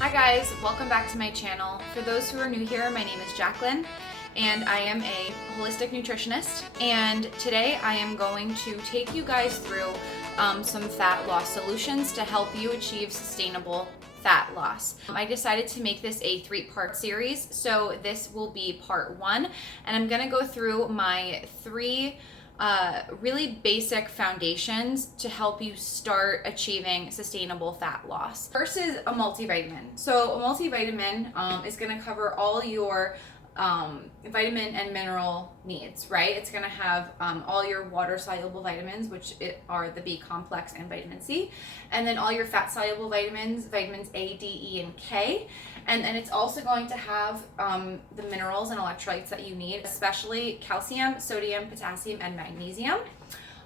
Hi guys, welcome back to my channel. For those who are new here, my name is Jacqueline and I am a holistic nutritionist, and today I am going to take you guys through some fat loss solutions to help you achieve sustainable fat loss. I decided to make this a 3-part series, so this will be part 1, and I'm gonna go through my 3 really basic foundations to help you start achieving sustainable fat loss. First is a multivitamin. So a multivitamin is going to cover all your vitamin and mineral needs, right? It's going to have all your water soluble vitamins, which are the B complex and vitamin C, and then all your fat soluble vitamins, vitamins A, D, E, and K. And then it's also going to have the minerals and electrolytes that you need, especially calcium, sodium, potassium, and magnesium.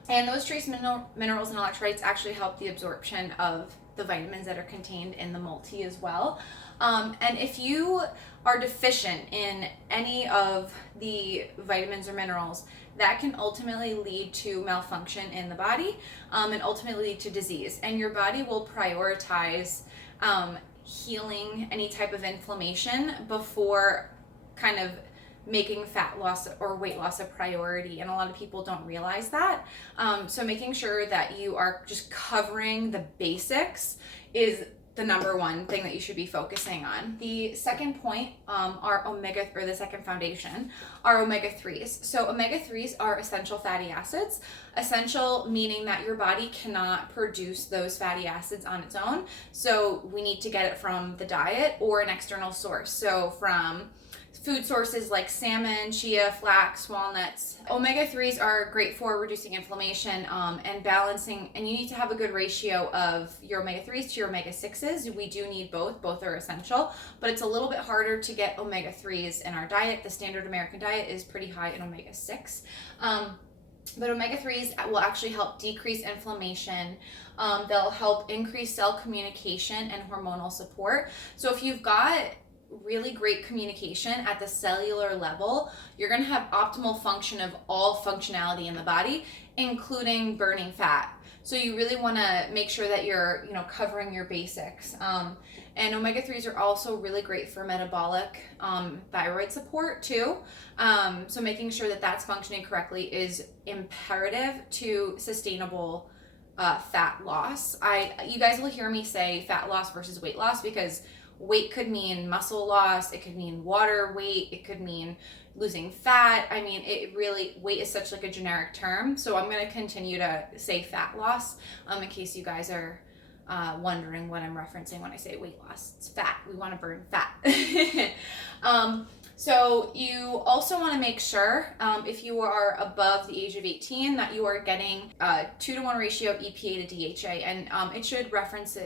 And those trace minerals and electrolytes actually help the absorption of the vitamins that are contained in the multi as well. And if you are deficient in any of the vitamins or minerals, that can ultimately lead to malfunction in the body and ultimately lead to disease. And your body will prioritize healing any type of inflammation before kind of making fat loss or weight loss a priority, and a lot of people don't realize that. So making sure that you are just covering the basics is the number one thing that you should be focusing on. The second point the second foundation are omega-3s. So omega-3s are essential fatty acids. Essential meaning that your body cannot produce those fatty acids on its own. So we need to get it from the diet or an external source. So from food sources like salmon, chia, flax, walnuts. Omega-3s are great for reducing inflammation and balancing, and you need to have a good ratio of your omega-3s to your omega-6s. We do need both. Both are essential, but it's a little bit harder to get omega-3s in our diet. The standard American diet is pretty high in omega-6. But omega-3s will actually help decrease inflammation. They'll help increase cell communication and hormonal support. So if you've got really great communication at the cellular level, you're going to have optimal function of all functionality in the body, including burning fat. So you really want to make sure that you're, covering your basics. And omega-3s are also really great for metabolic thyroid support too. So making sure that that's functioning correctly is imperative to sustainable fat loss. You guys will hear me say fat loss versus weight loss, because weight could mean muscle loss, it could mean water weight, it could mean losing fat. I mean, weight is such like a generic term. So I'm going to continue to say fat loss in case you guys are wondering what I'm referencing when I say weight loss. It's fat. We want to burn fat. So you also want to make sure, if you are above the age of 18, that you are getting a 2-to-1 ratio of EPA to DHA, and it should reference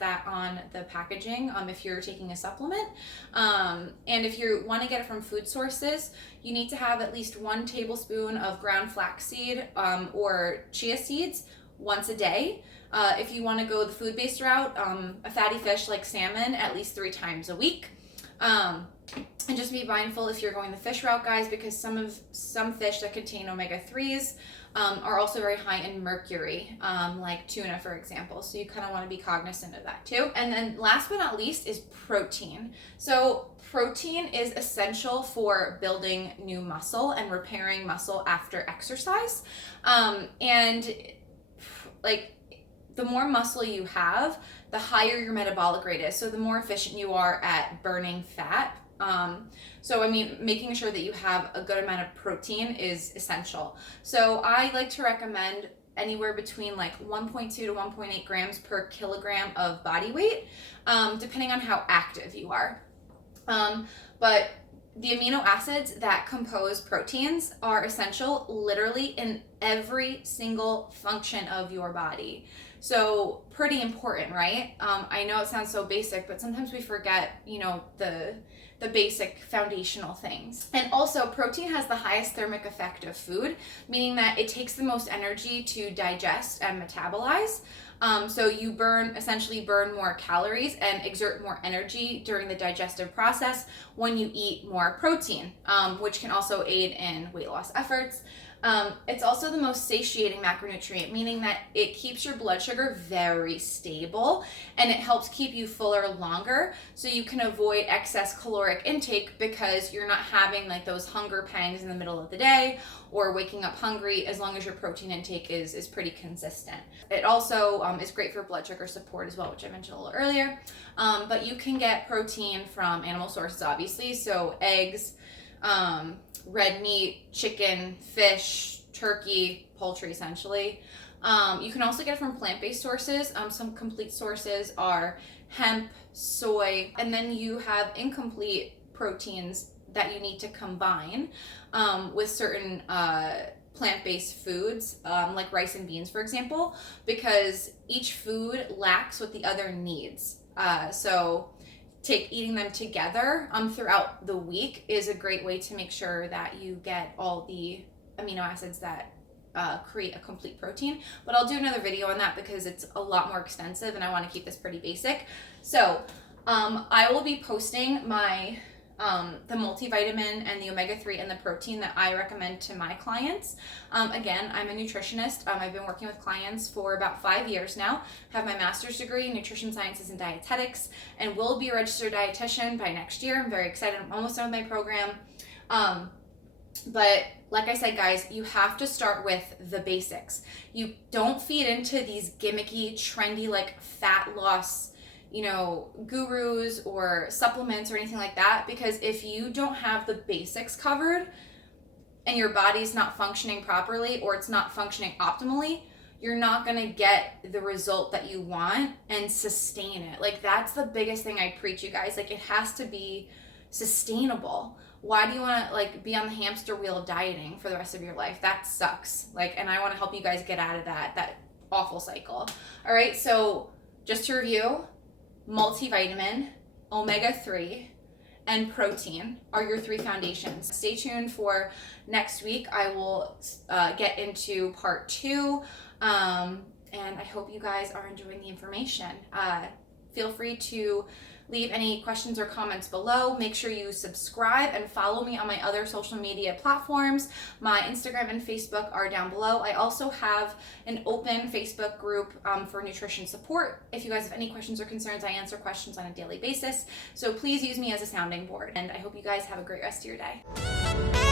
that on the packaging if you're taking a supplement. And if you want to get it from food sources, you need to have at least 1 tablespoon of ground flaxseed or chia seeds once a day. If you want to go the food-based route, a fatty fish like salmon at least 3 times a week. And just be mindful if you're going the fish route, guys, because some fish that contain omega-3s are also very high in mercury, like tuna, for example. So you kind of want to be cognizant of that too. And then last but not least is protein. So protein is essential for building new muscle and repairing muscle after exercise. And like the more muscle you have, the higher your metabolic rate is. So the more efficient you are at burning fat. So I mean, making sure that you have a good amount of protein is essential. So I like to recommend anywhere between like 1.2 to 1.8 grams per kilogram of body weight, depending on how active you are. But the amino acids that compose proteins are essential literally in every single function of your body. So pretty important, right? I know it sounds so basic, but sometimes we forget, the basic foundational things. And also, protein has the highest thermic effect of food, meaning that it takes the most energy to digest and metabolize. So you essentially burn more calories and exert more energy during the digestive process when you eat more protein, which can also aid in weight loss efforts. It's also the most satiating macronutrient, meaning that it keeps your blood sugar very stable and it helps keep you fuller longer, so you can avoid excess caloric intake because you're not having like those hunger pangs in the middle of the day or waking up hungry, as long as your protein intake is pretty consistent. It also is great for blood sugar support as well, which I mentioned a little earlier. But you can get protein from animal sources, obviously, so eggs, red meat, chicken, fish, turkey, poultry essentially. You can also get it from plant-based sources. Some complete sources are hemp, soy, and then you have incomplete proteins that you need to combine with certain plant-based foods, like rice and beans, for example, because each food lacks what the other needs. So eating them together throughout the week is a great way to make sure that you get all the amino acids that create a complete protein. But I'll do another video on that because it's a lot more extensive and I want to keep this pretty basic. So I will be posting my the multivitamin and the omega-3 and the protein that I recommend to my clients. Again, I'm a nutritionist. I've been working with clients for about 5 years now. Have my master's degree in nutrition sciences and dietetics, and will be a registered dietitian by next year. I'm very excited. I'm almost done with my program. But like I said, guys, you have to start with the basics. You don't feed into these gimmicky, trendy, like fat loss, gurus or supplements or anything like that, because if you don't have the basics covered and your body's not functioning properly or it's not functioning optimally, you're not going to get the result that you want and sustain it. Like, that's the biggest thing I preach, you guys. Like, it has to be sustainable. Why do you want to be on the hamster wheel of dieting for the rest of your life? That sucks. And I want to help you guys get out of that awful cycle. All right, so just to review, multivitamin, omega-3, and protein are your 3 foundations. Stay tuned for next week. I will get into part 2, and I hope you guys are enjoying the information. Feel free to leave any questions or comments below. Make sure you subscribe and follow me on my other social media platforms. My Instagram and Facebook are down below. I also have an open Facebook group for nutrition support. If you guys have any questions or concerns, I answer questions on a daily basis. So please use me as a sounding board. And I hope you guys have a great rest of your day.